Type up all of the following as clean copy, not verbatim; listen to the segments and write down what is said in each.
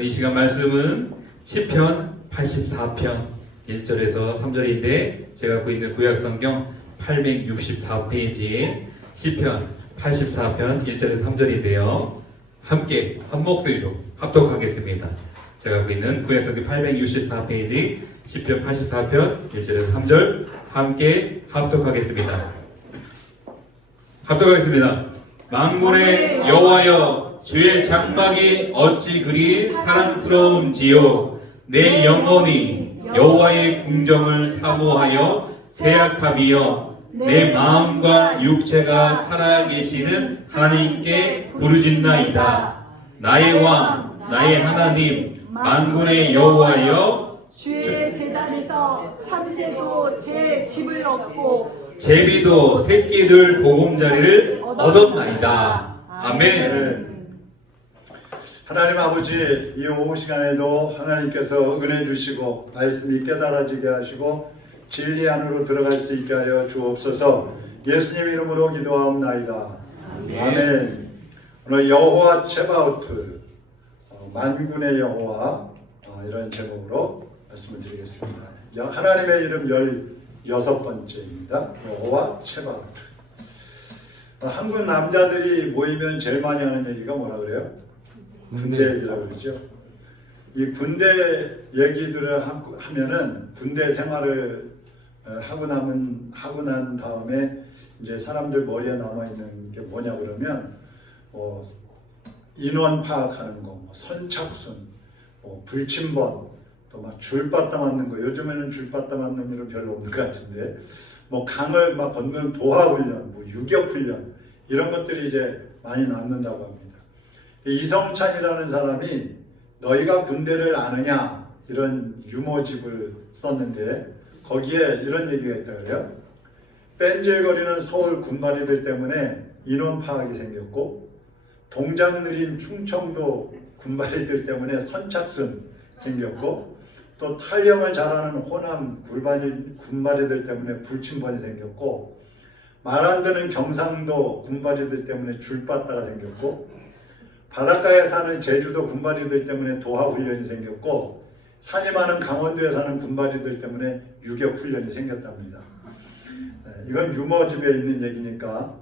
이 시간 말씀은 시편 84편 1절에서 3절인데 제가 갖고 있는 구약성경 864페이지에 시편 84편 1절에서 3절인데요. 함께 한 목소리로 합독하겠습니다. 제가 갖고 있는 구약성경 864페이지 시편 84편 1절에서 3절 함께 합독하겠습니다. 합독하겠습니다. 만군의 여호와여, 주의 장막이 어찌 그리 사랑스러운지요. 내 영혼이 여호와의 궁정을 사모하여 새약함이여, 내 마음과 육체가 살아계시는 하나님께 부르짖나이다. 나의 왕, 나의 하나님, 만군의 여호와여, 주의 제단에서 참새도 제 집을 얻고 제비도 새끼들 보금자리를 얻었나이다. 아멘. 하나님 아버지, 이 오후 시간에도 하나님께서 은혜 주시고 말씀이 깨달아지게 하시고 진리 안으로 들어갈 수 있게 하여 주옵소서. 예수님 이름으로 기도하옵나이다. 아멘. 오늘 여호와 체바오트, 만군의 여호와, 이런 제목으로 말씀을 드리겠습니다. 하나님의 이름 16번째입니다. 여호와 체바오트. 한국 남자들이 모이면 제일 많이 하는 얘기가 뭐라 그래요? 군대 얘기라고 그러죠. 이 군대 얘기들을 하면은 군대 생활을 하고 난 다음에 이제 사람들 머리에 남아 있는 게 뭐냐 그러면 인원 파악하는 거, 선착순, 불침번, 또 막 줄바따 맞는 거. 요즘에는 줄바따 맞는 일은 별로 없는 것 같은데, 강을 막 걷는 도하훈련, 유격훈련 이런 것들이 이제 많이 남는다고 합니다. 이성찬이라는 사람이 너희가 군대를 아느냐 이런 유머집을 썼는데 거기에 이런 얘기가 있더라고요. 뺀질거리는 서울 군바리들 때문에 인원 파악이 생겼고, 동장 느린 충청도 군바리들 때문에 선착순 생겼고, 또 탈영을 잘하는 호남 군바리들 때문에 불침번이 생겼고, 말 안 듣는 경상도 군바리들 때문에 줄바따가 생겼고, 바닷가에 사는 제주도 군바리들 때문에 도하훈련이 생겼고, 산이 많은 강원도에 사는 군바리들 때문에 유격훈련이 생겼답니다. 이건 유머집에 있는 얘기니까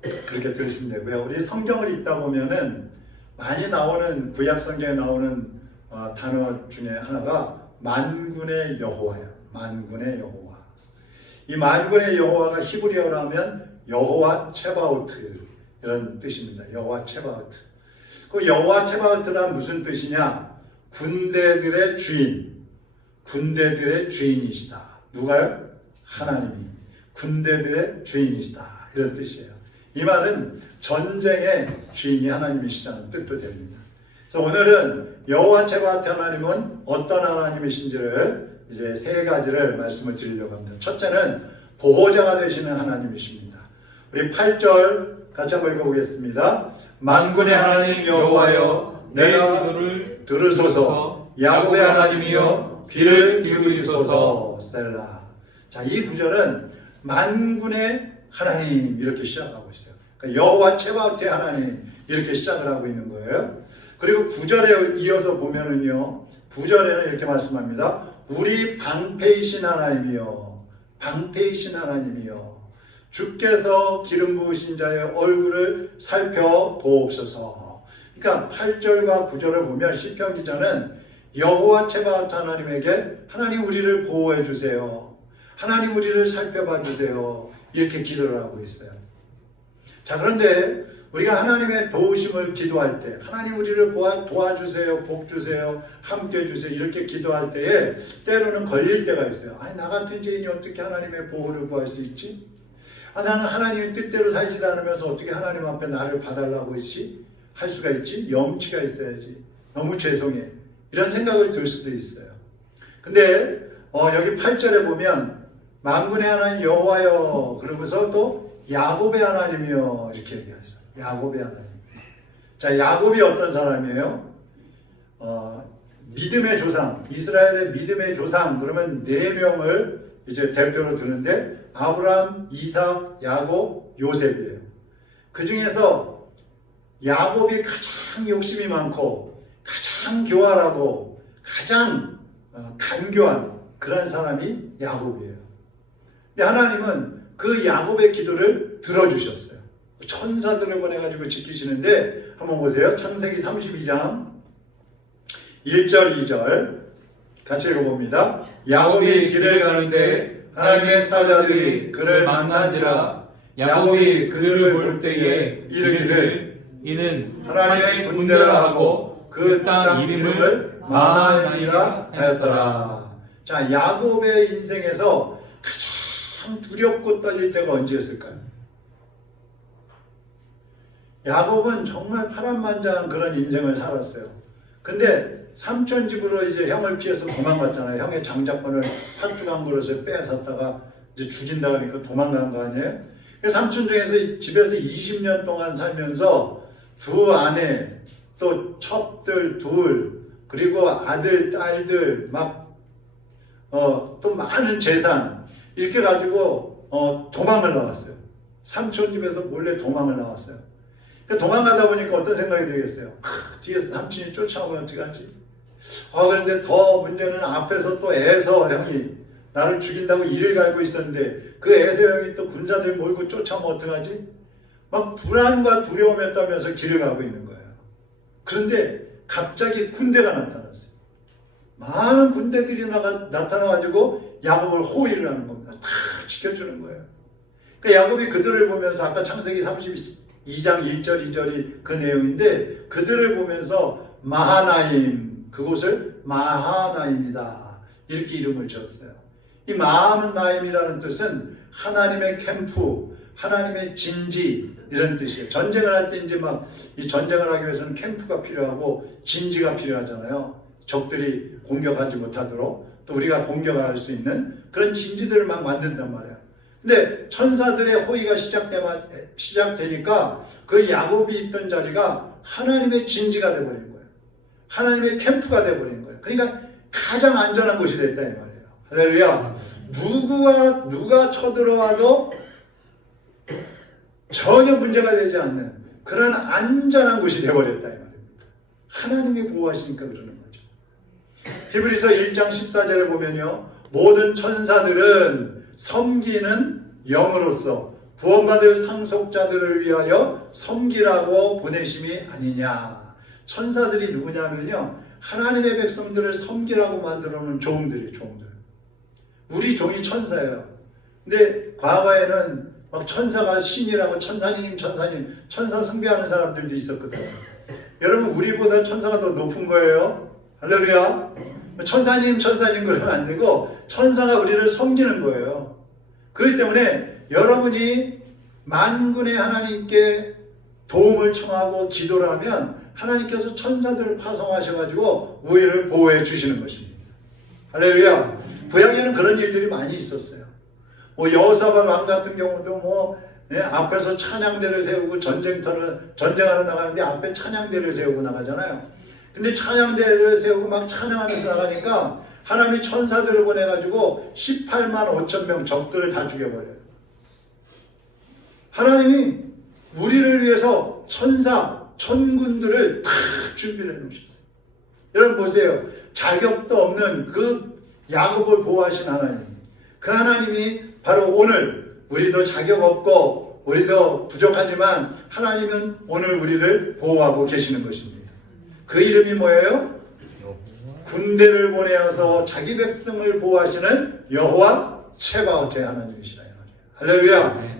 그렇게 들으시면 되고요. 우리 성경을 읽다 보면은 많이 나오는, 구약 성경에 나오는 단어 중에 하나가 만군의 여호와야. 만군의 여호와. 이 만군의 여호와가 히브리어로 하면 여호와 체바오트 이런 뜻입니다. 여호와 체바오트. 그 여호와 체바오트란 무슨 뜻이냐? 군대들의 주인, 군대들의 주인이시다. 누가요? 하나님이 군대들의 주인이시다. 이런 뜻이에요. 이 말은 전쟁의 주인이 하나님이시다는 뜻도 됩니다. 그래서 오늘은 여호와 체바오트 하나님은 어떤 하나님이신지를 이제 세 가지를 말씀을 드리려고 합니다. 첫째는 보호자가 되시는 하나님이십니다. 우리 8절 같이 한번 읽어보겠습니다. 만군의 하나님 여호와여, 내가 기도를 들으소서. 야곱의 하나님이여, 귀를 기울이소서. 셀라. 자, 이 구절은 만군의 하나님 이렇게 시작하고 있어요. 그러니까 여호와 체바오트의 하나님 이렇게 시작을 하고 있는 거예요. 그리고 9절에 이어서 보면은요, 9절에는 이렇게 말씀합니다. 우리 방패이신 하나님이여, 방패이신 하나님이여, 주께서 기름 부으신 자의 얼굴을 살펴보옵소서. 그러니까 8절과 9절을 보면 시편 기자는 여호와 체바오트 하나님에게 하나님 우리를 보호해 주세요, 하나님 우리를 살펴봐 주세요, 이렇게 기도를 하고 있어요. 자, 그런데 우리가 하나님의 도우심을 기도할 때, 하나님 우리를 도와주세요, 복 주세요, 함께 해주세요 이렇게 기도할 때에 때로는 걸릴 때가 있어요. 아니, 나 같은 죄인이 어떻게 하나님의 보호를 구할 수 있지? 나는 하나님의 뜻대로 살지도 않으면서 어떻게 하나님 앞에 나를 봐달라고 할 수가 있지? 염치가 있어야지. 너무 죄송해. 이런 생각을 들 수도 있어요. 근데 여기 8절에 보면 만군의 하나님 여호와여, 그러면서 또 야곱의 하나님이여 이렇게 얘기하죠. 야곱의 하나님. 자, 야곱이 어떤 사람이에요? 믿음의 조상, 이스라엘의 믿음의 조상, 그러면 4명을 이제 대표로 드는데 아브라함, 이삭, 야곱, 요셉이에요. 그 중에서 야곱이 가장 욕심이 많고 가장 교활하고 가장 간교한 그런 사람이 야곱이에요. 근데 하나님은 그 야곱의 기도를 들어주셨어요. 천사들을 보내가지고 지키시는데 한번 보세요. 창세기 32장 1절 2절 같이 읽어봅니다. 야곱이 길을 가는데 하나님의 사자들이 그를 만난지라. 야곱이 그들을 볼 때에 이르기를 이는 하나님의 군대라 하고 그 땅 이름을 마하나임이라 하였더라. 자, 야곱의 인생에서 가장 두렵고 떨릴 때가 언제였을까요? 야곱은 정말 파란만장한 그런 인생을 살았어요. 근데 삼촌 집으로 이제 형을 피해서 도망갔잖아요. 형의 장자권을 팥죽 그릇을 빼앗았다가 이제 죽인다 그러니까 도망간 거 아니에요? 삼촌 중에서 집에서 20년 동안 살면서 두 아내, 또 첩들 둘, 그리고 아들, 딸들, 또 많은 재산, 이렇게 가지고, 도망을 나왔어요. 삼촌 집에서 몰래 도망을 나왔어요. 그러니까 도망가다 보니까 어떤 생각이 들겠어요? 뒤에서 삼촌이 쫓아오면 어떡하지? 그런데 더 문제는 앞에서 또 애서 형이 나를 죽인다고 이를 갈고 있었는데 그 애서 형이 또 군사들 몰고 쫓아오면 어떡하지? 막 불안과 두려움에 떨면서 길을 가고 있는 거예요. 그런데 갑자기 군대가 나타났어요. 많은 군대들이 나타나가지고 야곱을 호위를 하는 겁니다. 다 지켜주는 거예요. 그러니까 야곱이 그들을 보면서 아까 창세기 32장 1절 2절이 그 내용인데 그들을 보면서 마하나임, 그곳을 마하나임이다 이렇게 이름을 지었어요. 이 마하나임이라는 뜻은 하나님의 캠프, 하나님의 진지 이런 뜻이에요. 전쟁을 할 때 이제 막 이 전쟁을 하기 위해서는 캠프가 필요하고 진지가 필요하잖아요. 적들이 공격하지 못하도록 또 우리가 공격할 수 있는 그런 진지들을 막 만든단 말이에요. 근데 천사들의 호위가 시작되니까 그 야곱이 있던 자리가 하나님의 진지가 돼버린 거예요. 하나님의 캠프가 돼버린 거예요. 그러니까 가장 안전한 곳이 됐다 이 말이에요. 할렐루야. 누가 쳐들어와도 전혀 문제가 되지 않는 그런 안전한 곳이 되어버렸다 이 말입니다. 하나님이 보호하시니까 그러는 거죠. 히브리서 1장 14절을 보면요, 모든 천사들은 섬기는 영으로서 구원받을 상속자들을 위하여 섬기라고 보내심이 아니냐. 천사들이 누구냐면요, 하나님의 백성들을 섬기라고 만들어 놓은 종들이에요. 종들. 우리 종이 천사예요. 근데 과거에는 막 천사가 신이라고 천사님 천사 숭배하는 사람들도 있었거든요. 여러분, 우리보다 천사가 더 높은 거예요. 할렐루야. 천사님 그러면 안 되고 천사가 우리를 섬기는 거예요. 그렇기 때문에 여러분이 만군의 하나님께 도움을 청하고 기도를 하면 하나님께서 천사들을 파송하셔가지고 우리를 보호해 주시는 것입니다. 할렐루야. 구약에는 그런 일들이 많이 있었어요. 여호사밧 왕 같은 경우도 앞에서 찬양대를 세우고 전쟁하러 나가는데 앞에 찬양대를 세우고 나가잖아요. 근데 찬양대를 세우고 막 찬양하면서 나가니까 하나님이 천사들을 보내가지고 18만 5천 명 적들을 다 죽여버려요. 하나님이 우리를 위해서 천군들을 다 준비를 해놓으셨어요. 여러분 보세요. 자격도 없는 그 야곱을 보호하신 하나님, 그 하나님이 바로 오늘 우리도 자격 없고 우리도 부족하지만 하나님은 오늘 우리를 보호하고 계시는 것입니다. 그 이름이 뭐예요? 군대를 보내어서 자기 백성을 보호하시는 여호와 츠바오트의 하나님이시라. 할렐루야.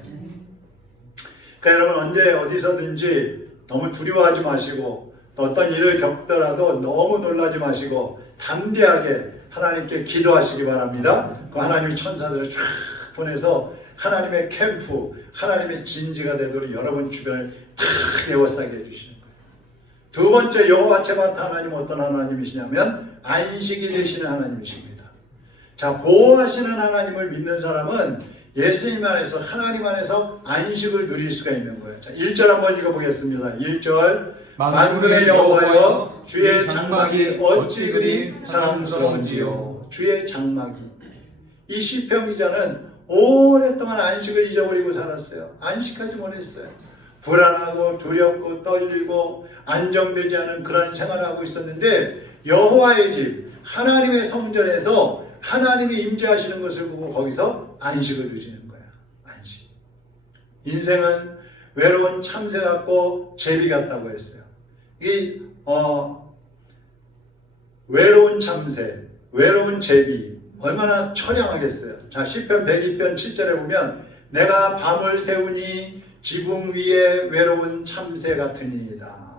그러니까 여러분, 언제 어디서든지 너무 두려워하지 마시고 또 어떤 일을 겪더라도 너무 놀라지 마시고 담대하게 하나님께 기도하시기 바랍니다. 그 하나님이 천사들을 쫙 보내서 하나님의 캠프, 하나님의 진지가 되도록 여러분 주변을 다 에워싸게 해주시는 거예요. 두 번째, 여호와 츠바오트 하나님 어떤 하나님이시냐면 안식이 되시는 하나님이십니다. 자, 보호하시는 하나님을 믿는 사람은 예수님 안에서, 하나님 안에서 안식을 누릴 수가 있는 거예요. 자, 1절 한번 읽어보겠습니다. 1절. 만군의 여호와여, 주의 장막이 어찌 그리 사랑스러운지요. 주의 장막이. 이 시편 기자는 오랫동안 안식을 잊어버리고 살았어요. 안식하지 못했어요. 불안하고 두렵고 떨리고 안정되지 않은 그런 생활을 하고 있었는데 여호와의 집 하나님의 성전에서 하나님이 임재하시는 것을 보고 거기서 안식을 누리는 거야. 안식. 인생은 외로운 참새 같고 제비 같다고 했어요. 이 외로운 참새, 외로운 제비 얼마나 처량하겠어요. 자, 시편 102편 7절에 보면 내가 밤을 새우니 지붕 위에 외로운 참새 같으니이다.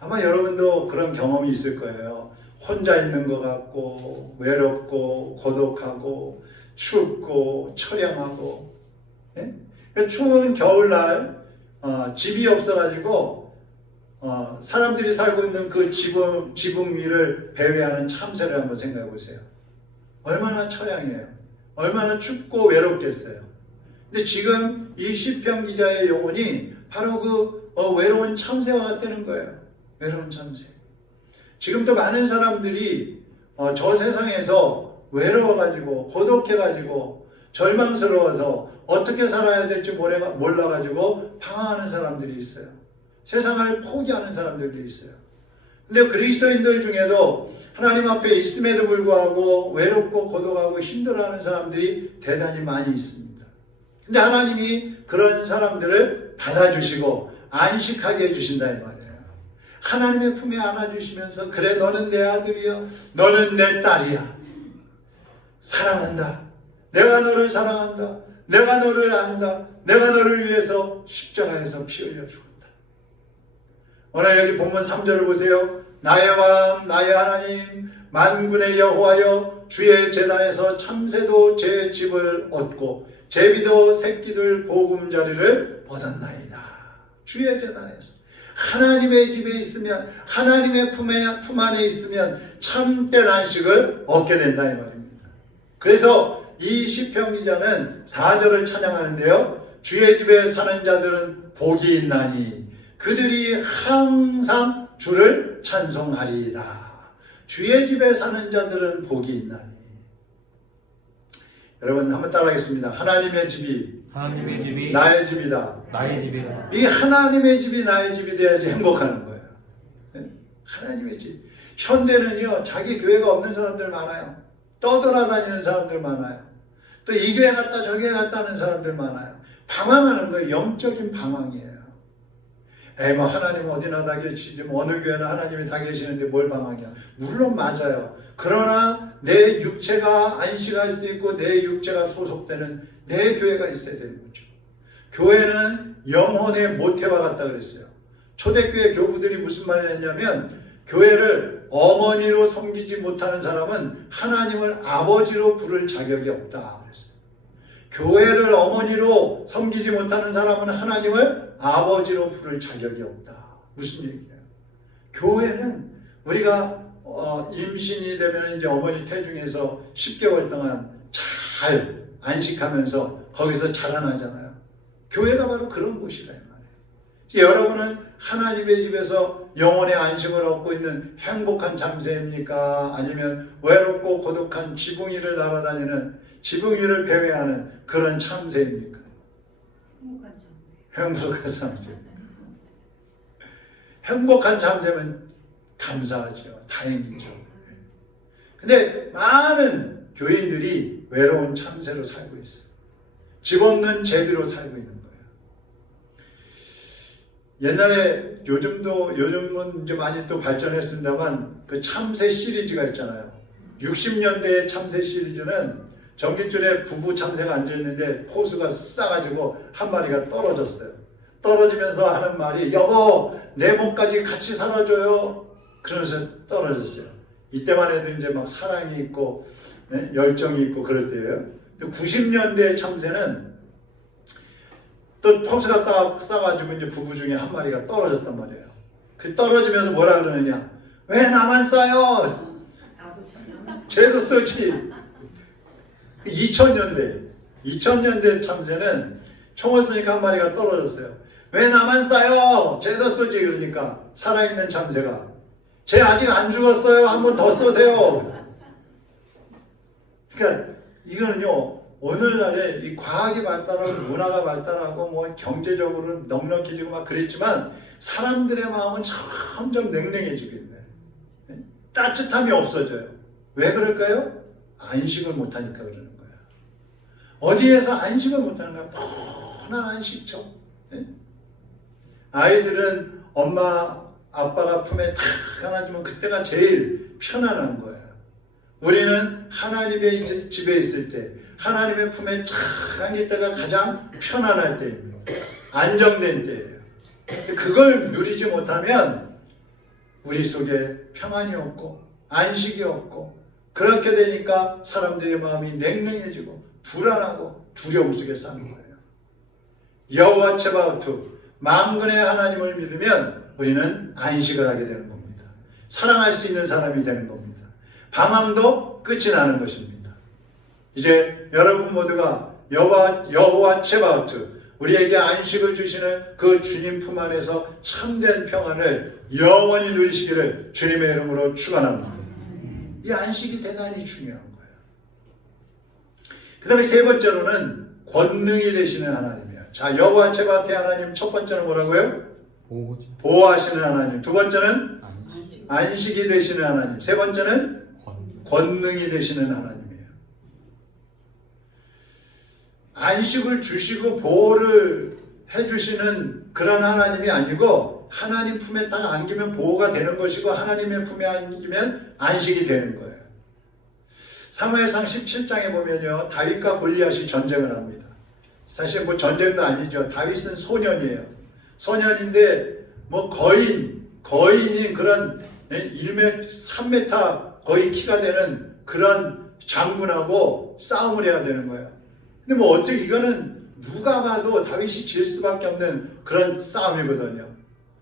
아마 여러분도 그런 경험이 있을 거예요. 혼자 있는 것 같고 외롭고 고독하고 춥고 처량하고. 예? 추운 겨울날 집이 없어가지고 사람들이 살고 있는 그 지붕 위를 배회하는 참새를 한번 생각해 보세요. 얼마나 처량해요. 얼마나 춥고 외롭겠어요. 근데 지금 이 시편 기자의 영혼이 바로 그 외로운 참새와 같다는 거예요. 외로운 참새. 지금도 많은 사람들이 저 세상에서 외로워가지고 고독해가지고 절망스러워서 어떻게 살아야 될지 몰라가지고 방황하는 사람들이 있어요. 세상을 포기하는 사람들도 있어요. 근데 그리스도인들 중에도 하나님 앞에 있음에도 불구하고 외롭고 고독하고 힘들어하는 사람들이 대단히 많이 있습니다. 근데 하나님이 그런 사람들을 받아주시고 안식하게 해주신다 이 말이에요. 하나님의 품에 안아주시면서 그래 너는 내 아들이야. 너는 내 딸이야. 사랑한다. 내가 너를 사랑한다. 내가 너를 안다. 내가 너를 위해서 십자가에서 피 흘려 죽었다. 오늘 여기 본문 3절을 보세요. 나의 왕 나의 하나님 만군의 여호와여 주의 제단에서 참새도 제 집을 얻고 제비도 새끼들 보금자리를 얻었나이다. 주의 제단에서 하나님의 집에 있으면 하나님의 품 안에 있으면 참된 안식을 얻게 된다 이 말입니다. 그래서 이 시편 기자는 4절을 찬양하는데요. 주의 집에 사는 자들은 복이 있나니 그들이 항상 주를 찬송하리이다. 주의 집에 사는 자들은 복이 있나니. 여러분 한번 따라하겠습니다. 하나님의 집이 나의 집이다. 나의 집이다. 이 하나님의 집이 나의 집이 돼야지 행복하는 거예요. 하나님의 집. 현대는요 자기 교회가 없는 사람들 많아요. 떠돌아다니는 사람들 많아요. 또 이 교회 갔다 저 교회 갔다 하는 사람들 많아요. 방황하는 거예요. 영적인 방황이에요. 뭐 하나님 어디나 다 계시지 뭐 어느 교회나 하나님이 다 계시는데 뭘 방황이야. 물론 맞아요. 그러나 내 육체가 안식할 수 있고 내 육체가 소속되는 내 교회가 있어야 되는 거죠. 교회는 영혼의 모태와 같다 그랬어요. 초대교회 교부들이 무슨 말을 했냐면 교회를 어머니로 섬기지 못하는 사람은 하나님을 아버지로 부를 자격이 없다 그랬어요. 교회를 어머니로 섬기지 못하는 사람은 하나님을 아버지로 부를 자격이 없다. 무슨 얘기예요? 교회는 우리가 임신이 되면 이제 어머니 태중에서 10개월 동안 잘 안식하면서 거기서 자라나잖아요. 교회가 바로 그런 곳이라 이 말이에요. 여러분은 하나님의 집에서 영혼의 안식을 얻고 있는 행복한 참새입니까? 아니면 외롭고 고독한 지붕 위를 날아다니는 지붕 위를 배회하는 그런 참새입니까? 행복한 참새. 행복한 참새면 감사하죠. 다행이죠. 근데 많은 교인들이 외로운 참새로 살고 있어요. 집 없는 제비로 살고 있는 거예요. 옛날에 요즘은 이제 많이 또 발전했습니다만 그 참새 시리즈가 있잖아요. 60년대의 참새 시리즈는 전깃줄에 부부 참새가 앉아있는데 포수가 싸가지고 한 마리가 떨어졌어요. 떨어지면서 하는 말이 여보 내 몸까지 같이 살아줘요. 그러면서 떨어졌어요. 이때만 해도 이제 막 사랑이 있고 열정이 있고 그럴 때예요. 90년대 참새는 또 포수가 딱 싸가지고 이제 부부 중에 한 마리가 떨어졌단 말이에요. 그 떨어지면서 뭐라 그러느냐? 왜 나만 싸요? 쟤도 쏘지. 2000년대 참새는 총을 쏘니까 한 마리가 떨어졌어요. 왜 나만 쏴요? 쟤도 쏘지. 그러니까 살아있는 참새가 쟤 아직 안 죽었어요. 한 번 더 쏘세요. 그러니까 이거는요 오늘날에 이 과학이 발달하고 문화가 발달하고 뭐 경제적으로 넉넉해지고 막 그랬지만 사람들의 마음은 점점 냉랭해지고 있네. 따뜻함이 없어져요. 왜 그럴까요? 안식을 못하니까 그러는 거야. 어디에서 안식을 못하는 거야? 편한 안식처. 아이들은 엄마 아빠가 품에 탁 안아주면 그때가 제일 편안한 거예요. 우리는 하나님의 집에 있을 때 하나님의 품에 탁 안길 때가 가장 편안할 때입니다. 안정된 때예요. 그걸 누리지 못하면 우리 속에 평안이 없고 안식이 없고 그렇게 되니까 사람들의 마음이 냉랭해지고 불안하고 두려움 속에 사는 거예요. 여호와 츠바오트 만군의 하나님을 믿으면 우리는 안식을 하게 되는 겁니다. 사랑할 수 있는 사람이 되는 겁니다. 방황도 끝이 나는 것입니다. 이제 여러분 모두가 여호와 츠바오트 우리에게 안식을 주시는 그 주님 품 안에서 참된 평안을 영원히 누리시기를 주님의 이름으로 축원합니다. 이 안식이 대단히 중요한 거예요. 그 다음에 세 번째로는 권능이 되시는 하나님이에요. 자, 여호와 츠바오트의 하나님 첫 번째는 뭐라고요? 보호하시는 하나님. 두 번째는 안식이 되시는 하나님. 세 번째는 권능이 되시는 하나님이에요. 안식을 주시고 보호를 해주시는 그런 하나님이 아니고 하나님 품에 딱 안기면 보호가 되는 것이고 하나님의 품에 안기면 안식이 되는 거예요. 사무엘상 17장에 보면요, 다윗과 골리앗이 전쟁을 합니다. 사실 뭐 전쟁도 아니죠. 다윗은 소년이에요. 소년인데 뭐 거인인 그런 1m, 3m 거의 키가 되는 그런 장군하고 싸움을 해야 되는 거예요. 근데 뭐 어떻게 이거는 누가 봐도 다윗이 질 수밖에 없는 그런 싸움이거든요.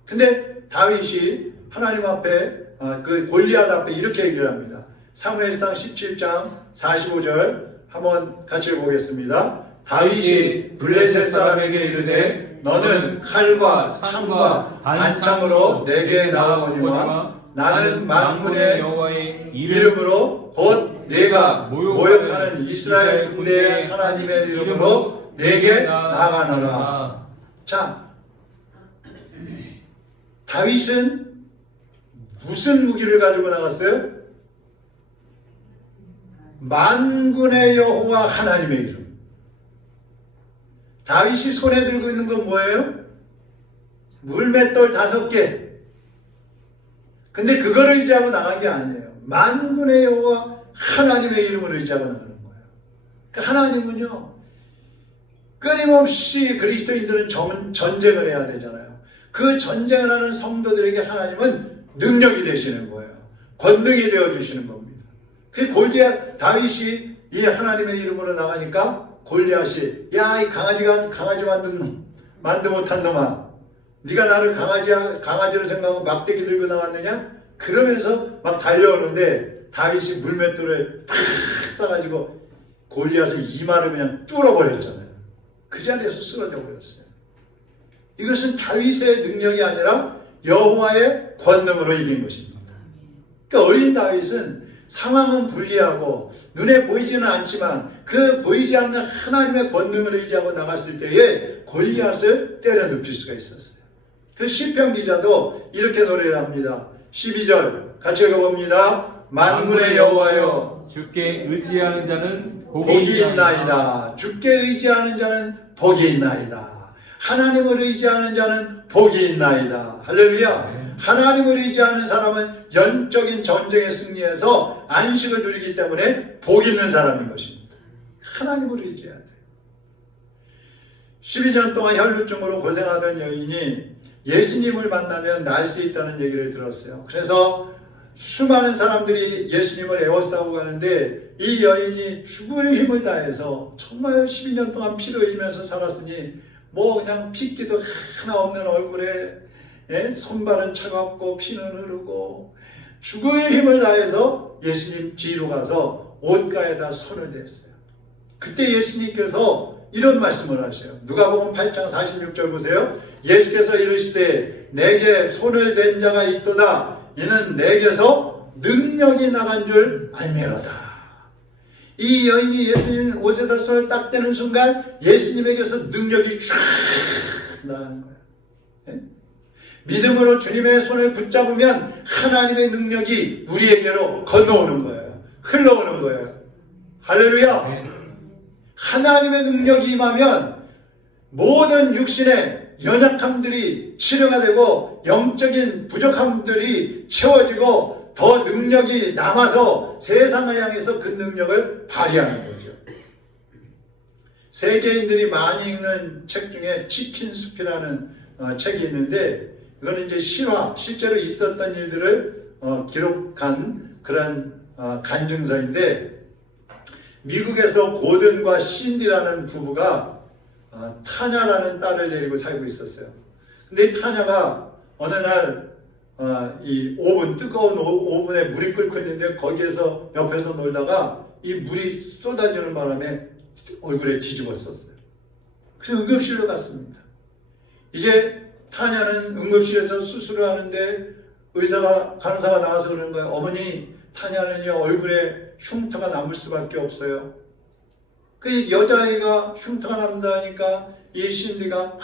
근데 다윗이 하나님 앞에 그 골리앗 앞에 이렇게 얘기를 합니다. 사무엘상 17장 45절 한번 같이 보겠습니다. 다윗이 블레셋 사람에게 이르되 너는 칼과 창과 단창으로 내게 나오거니와 나는 만군의 여호와의 이름으로 곧 내가 모욕하는 이스라엘 군대의 하나님의 이름으로 내게 나가노라. 자, 다윗은 무슨 무기를 가지고 나갔어요? 만군의 여호와 하나님의 이름. 다윗이 손에 들고 있는 건 뭐예요? 물맷돌 5개. 근데 그거를 의지하고 나간 게 아니에요. 만군의 여호와 하나님의 이름을 의지하고 나가는 거예요. 그러니까 하나님은요, 끊임없이 그리스도인들은 전쟁을 해야 되잖아요. 그 전쟁을 하는 성도들에게 하나님은 능력이 되시는 거예요. 권능이 되어주시는 겁니다. 그 골리앗, 다윗이 이 하나님의 이름으로 나가니까 골리앗이 야, 이 강아지 만두 못한 놈아, 네가 나를 강아지로 생각하고 막대기 들고 나왔느냐? 그러면서 막 달려오는데 다윗이 물맷돌을 탁 쏴가지고 골리앗의 이마를 그냥 뚫어버렸잖아요. 그 자리에서 쓰러져 버렸어요. 이것은 다윗의 능력이 아니라 여호와의 권능으로 이긴 것입니다. 그러니까 어린 다윗은 상황은 불리하고 눈에 보이지는 않지만 그 보이지 않는 하나님의 권능을 의지하고 나갔을 때에 골리앗을 때려 눕힐 수가 있었어요. 그 시편 기자도 이렇게 노래를 합니다. 12절 같이 읽어봅니다. 만군의 여호와여 주께 의지하는 자는 복이 있나이다. 주께 의지하는 자는 복이 있나이다. 하나님을 의지하는 자는 복이 있나이다. 할렐루야. 하나님을 의지하는 사람은 영적인 전쟁에 승리해서 안식을 누리기 때문에 복 있는 사람인 것입니다. 하나님을 의지해야 돼요. 12년 동안 혈루증으로 고생하던 여인이 예수님을 만나면 날 수 있다는 얘기를 들었어요. 그래서 수많은 사람들이 예수님을 애워싸고 가는데 이 여인이 죽을 힘을 다해서 정말 12년 동안 피를 흘리면서 살았으니 뭐 그냥 핏기도 하나 없는 얼굴에 손발은 차갑고 피는 흐르고 죽을 힘을 다해서 예수님 뒤로 가서 옷가에다 손을 댔어요. 그때 예수님께서 이런 말씀을 하셔요. 누가복음 8장 46절 보세요. 예수께서 이르시되 내게 손을 댄 자가 있도다. 이는 내게서 능력이 나간 줄 알미로다. 이 여인이 예수님 옷에다 손을 딱 대는 순간 예수님에게서 능력이 쫙 나가는 거예요. 예? 믿음으로 주님의 손을 붙잡으면 하나님의 능력이 우리에게로 건너오는 거예요. 흘러오는 거예요. 할렐루야. 하나님의 능력이 임하면 모든 육신의 연약함들이 치료가 되고 영적인 부족함들이 채워지고 더 능력이 남아서 세상을 향해서 그 능력을 발휘하는 거죠. 세계인들이 많이 읽는 책 중에 치킨 숲이라는 책이 있는데, 이거는 이제 실화, 실제로 있었던 일들을 기록한 그런 간증서인데, 미국에서 고든과 신디라는 부부가 타냐라는 딸을 데리고 살고 있었어요. 근데 이 타냐가 어느 날 이 오븐, 뜨거운 오븐에 물이 끓고 있는데 거기에서 옆에서 놀다가 이 물이 쏟아지는 바람에 얼굴에 뒤집었었어요. 그래서 응급실로 갔습니다. 이제 타냐는 응급실에서 수술을 하는데 간호사가 나와서 그러는 거예요. 어머니, 타냐는요 얼굴에 흉터가 남을 수밖에 없어요. 그 여자아이가 흉터가 남다니까 이 신디가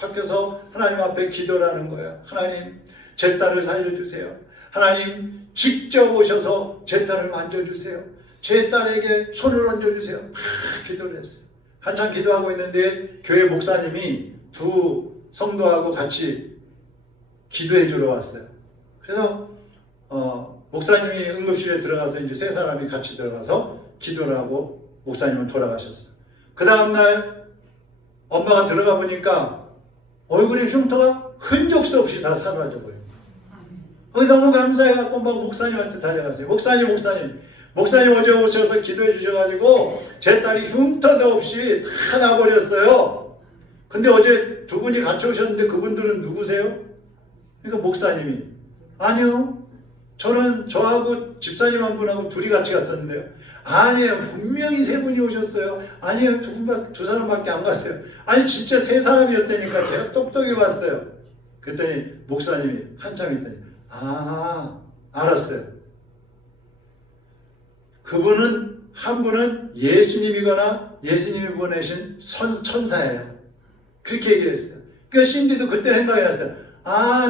밖에서 하나님 앞에 기도를 하는 거예요. 하나님, 제 딸을 살려주세요. 하나님, 직접 오셔서 제 딸을 만져주세요. 제 딸에게 손을 얹어주세요. 기도를 했어요. 한참 기도하고 있는데 교회 목사님이 두 성도하고 같이 기도해 주러 왔어요. 그래서 목사님이 응급실에 들어가서 이제 세 사람이 같이 들어가서 기도를 하고 목사님은 돌아가셨어요. 그 다음날 엄마가 들어가 보니까 얼굴에 흉터가 흔적도 없이 다 사라져 버려요. 너무 감사해갖고 막 목사님한테 달려갔어요. 목사님 어제 오셔서 기도해 주셔가지고 제 딸이 흉터도 없이 다 나버렸어요. 근데 어제 두 분이 같이 오셨는데 그분들은 누구세요? 그러니까 목사님이, 아니요, 저는 저하고 집사님 한 분하고 둘이 같이 갔었는데요. 아니에요, 분명히 세 분이 오셨어요. 아니에요, 두 사람밖에 안 갔어요. 아니 진짜 세 사람이었다니까. 제가 똑똑히 봤어요. 그랬더니 목사님이 한참 있더니, 알았어요. 그분은 한 분은 예수님이거나 예수님이 보내신 천사예요. 그렇게 얘기를 했어요. 그러니까 신디도 그때 생각이 났어요.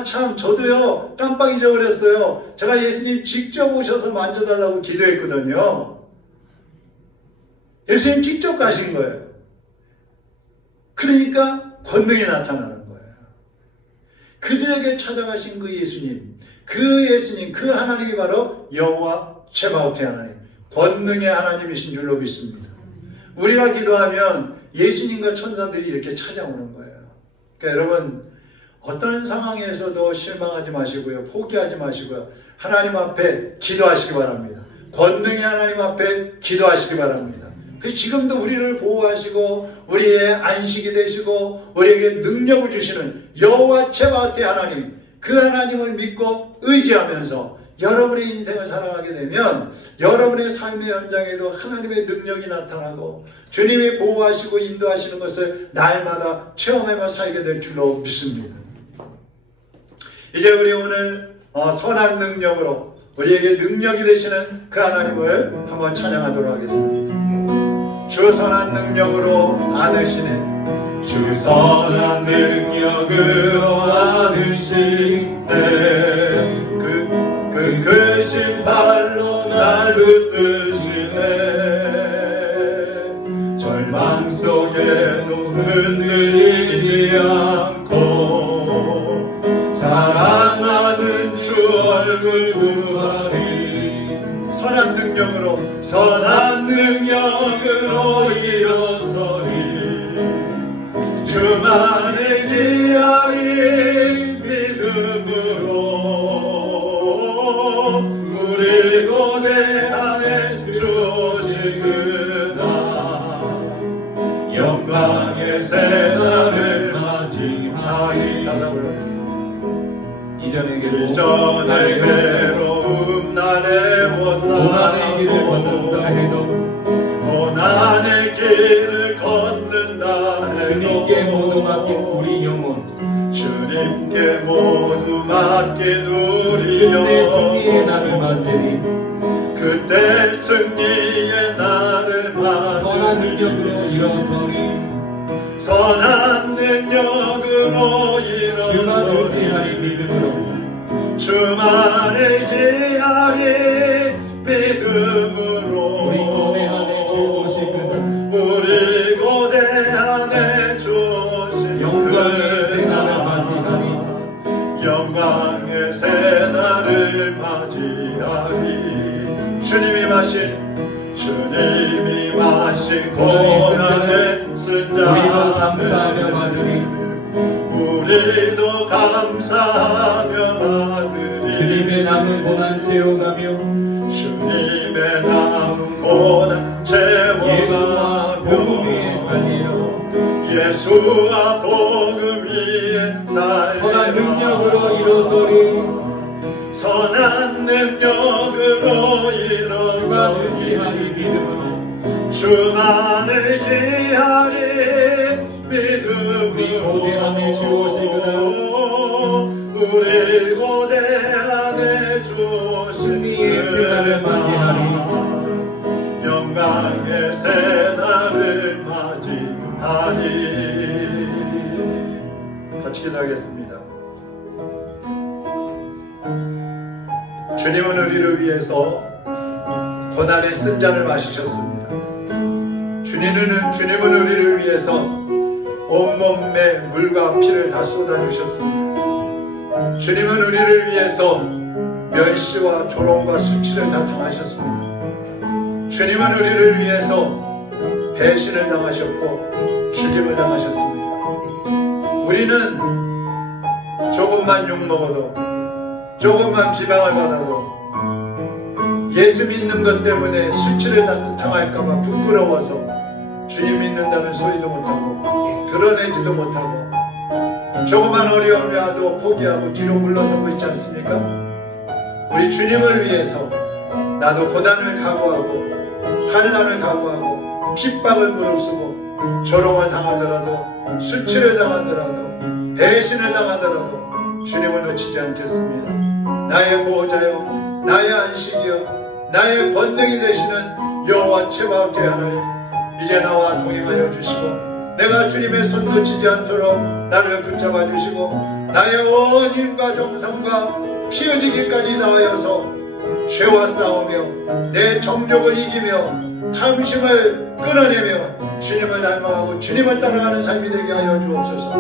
참, 저도요 깜빡 잊어버렸어요. 제가 예수님 직접 오셔서 만져달라고 기도했거든요. 예수님 직접 가신 거예요. 그러니까 권능이 나타나는 거예요. 그들에게 찾아가신 그 예수님, 그 하나님이 바로 여호와 츠바오트의 하나님, 권능의 하나님이신 줄로 믿습니다. 우리가 기도하면 예수님과 천사들이 이렇게 찾아오는 거예요. 그러니까 여러분, 어떤 상황에서도 실망하지 마시고요, 포기하지 마시고요, 하나님 앞에 기도하시기 바랍니다. 권능의 하나님 앞에 기도하시기 바랍니다. 그래서 지금도 우리를 보호하시고 우리의 안식이 되시고 우리에게 능력을 주시는 여호와 츠바오트의 하나님, 그 하나님을 믿고 의지하면서 여러분의 인생을 살아가게 되면 여러분의 삶의 현장에도 하나님의 능력이 나타나고 주님이 보호하시고 인도하시는 것을 날마다 체험하며 살게 될 줄로 믿습니다. 이제 우리 오늘 선한 능력으로 우리에게 능력이 되시는 그 하나님을 한번 찬양하도록 하겠습니다. 주 선한 능력으로 안으시네, 주 선한 능력으로 안으시네, 그 크신 발로 날 붙드시네, 절망 속에도 흔들리지 않고 사랑하는 주 얼굴 구하리, 선한 능력으로 일어서리, 주만을 기하리 믿음으로, 우리 고대 안에 주실 그날 영광의 새날을 맞이하리. 가사 불러주세요. 이전의 괴로움 나의 고난의 길을 걷는다 해도 고난의 길을 걷는다 해도 주님께 모두 맡긴 우리 영혼, 주님께 모두 맡긴 우리 그때 영혼, 승리의 날을 맞으리, 그때 승리의 날 선한 능력으로 일어서리 선한 능력으로 주만 일어서리 의지하리 믿음으로 주만 의지하리 믿음으로 우리 고대 안에 주 오시거든 우리 고대 안에 주 영광의 새날을 오시거든 영광의 새날을 맞이하리 주님이 마신 고난의 우리도 감사하며 쓴잔을 받으리 우리도 감사하며 받으리 주님의 남은 고난 채워가며 주님의 남은 고난 예수와 복음 위에 채워가며 살리려 예수와 복음 위에 선한 살리라 능력으로 일어서리 선한 능력으로 주만 의지하리 일어서리 믿음으로 주만 의지하리 우리 고대 안에 주 오시거든 우리 고대 안에 주 승리의 새날을 맞이하리 영광의 새날을 맞이하리 같이 기도하겠습니다. 주님은 우리를 위해서 고난의 쓴잔을 마시셨습니다. 주님은 우리를 위해서 온몸에 물과 피를 다 쏟아주셨습니다. 주님은 우리를 위해서 멸시와 조롱과 수치를 다 당하셨습니다. 주님은 우리를 위해서 배신을 당하셨고 죽임을 당하셨습니다. 우리는 조금만 욕먹어도 조금만 비방을 받아도 예수 믿는 것 때문에 수치를 당할까봐 부끄러워서 주님 믿는다는 소리도 못하고 드러내지도 못하고 조그만 어려움이 와도 포기하고 뒤로 물러서고 있지 않습니까? 우리 주님을 위해서 나도 고난을 각오하고 환난을 각오하고 핍박을 무릅쓰고 조롱을 당하더라도 수치를 당하더라도 배신을 당하더라도 주님을 놓치지 않겠습니다. 나의 보호자요 나의 안식이요 나의 권능이 되시는 여호와 체바오트 하나님, 이제 나와 동행하여 주시고 내가 주님의 손 놓치지 않도록 나를 붙잡아 주시고 나의 온 힘과 정성과 피 흘리기까지 다하여서 죄와 싸우며 내 정욕을 이기며 탐심을 끊어내며 주님을 닮아가고 주님을 따라가는 삶이 되게 하여 주옵소서.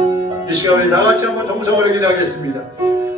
이 시간에 다같이 한번 동성으로 기도하겠습니다.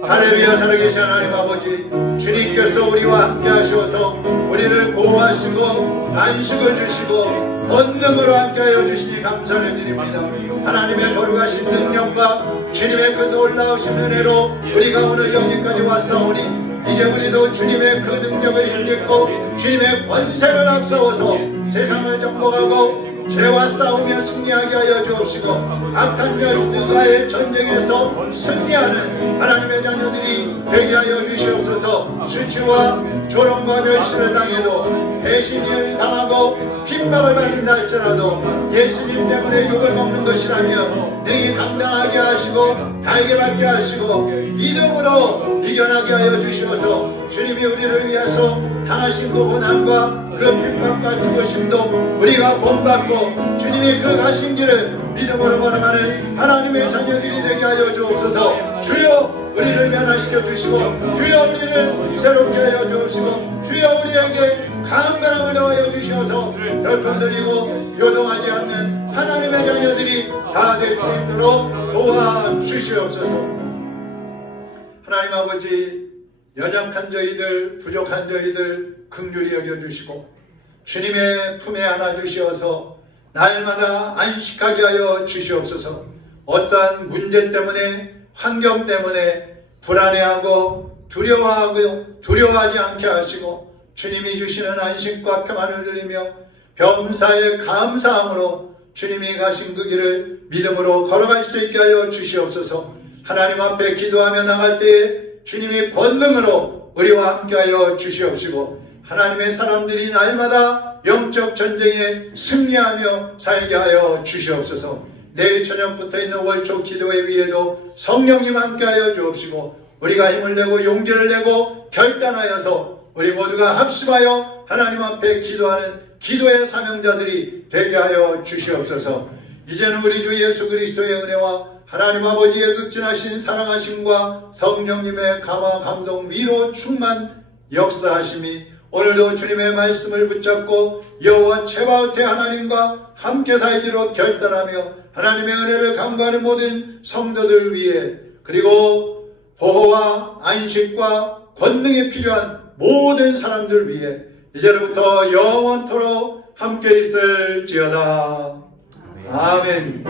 할렐루야. 살아계신 하나님 아버지, 주님께서 우리와 함께 하셔서 우리를 보호하시고 안식을 주시고 권능으로 함께 하여 주시니 감사를 드립니다. 하나님의 거룩하신 능력과 주님의 그 놀라우신 은혜로 우리가 오늘 여기까지 왔사오니 이제 우리도 주님의 그 능력을 힘입고 주님의 권세를 앞세워서 세상을 정복하고 죄와 싸우며 승리하게 하여 주옵시고 악한 열국과의 전쟁에서 승리하는 하나님의 자녀들이 되게 하여 주시옵소서. 수치와 조롱과 멸시를 당해도 배신을 당하고 핍박을 받는다 할지라도 예수님 때문에 욕을 먹는 것이라며 능히 감당하게 하시고 달게 받게 하시고 믿음으로 이겨나게 하여 주시옵소서. 주님이 우리를 위해서 당하신 그 고난과 그 핍박과 죽으심도 우리가 본받고 주님이 그 가신 길을 믿음으로 걸어가는 하나님의 자녀들이 되게 하여 주옵소서. 주여 우리를 변화시켜 주시고 주여 우리를 새롭게 하여 주옵시고 주여 우리에게 강건함을 더하여 주셔서 덜컹 들이고 요동하지 않는 하나님의 자녀들이 다 될 수 있도록 도와주시옵소서. 하나님 아버지, 연약한 저희들, 부족한 저희들 긍휼히 여겨주시고 주님의 품에 안아주시어서 날마다 안식하게 하여 주시옵소서. 어떠한 문제 때문에, 환경 때문에 불안해하고 두려워하지 않게 하시고 주님이 주시는 안식과 평안을 누리며 범사에 감사함으로 주님이 가신 그 길을 믿음으로 걸어갈 수 있게 하여 주시옵소서. 하나님 앞에 기도하며 나갈 때에 주님의 권능으로 우리와 함께하여 주시옵시고 하나님의 사람들이 날마다 영적 전쟁에 승리하며 살게 하여 주시옵소서. 내일 저녁부터 있는 월초 기도회 위에도 성령님 함께하여 주옵시고 우리가 힘을 내고 용기를 내고 결단하여서 우리 모두가 합심하여 하나님 앞에 기도하는 기도의 사명자들이 되게 하여 주시옵소서. 이제는 우리 주 예수 그리스도의 은혜와 하나님 아버지의 극진하신 사랑하심과 성령님의 감화 감동 위로 충만 역사하심이 오늘도 주님의 말씀을 붙잡고 여호와 체바오트의 하나님과 함께 살기로 결단하며 하나님의 은혜를 감가하는 모든 성도들 위해, 그리고 보호와 안식과 권능이 필요한 모든 사람들 위해 이제부터 영원토록 함께 있을지어다. 아멘.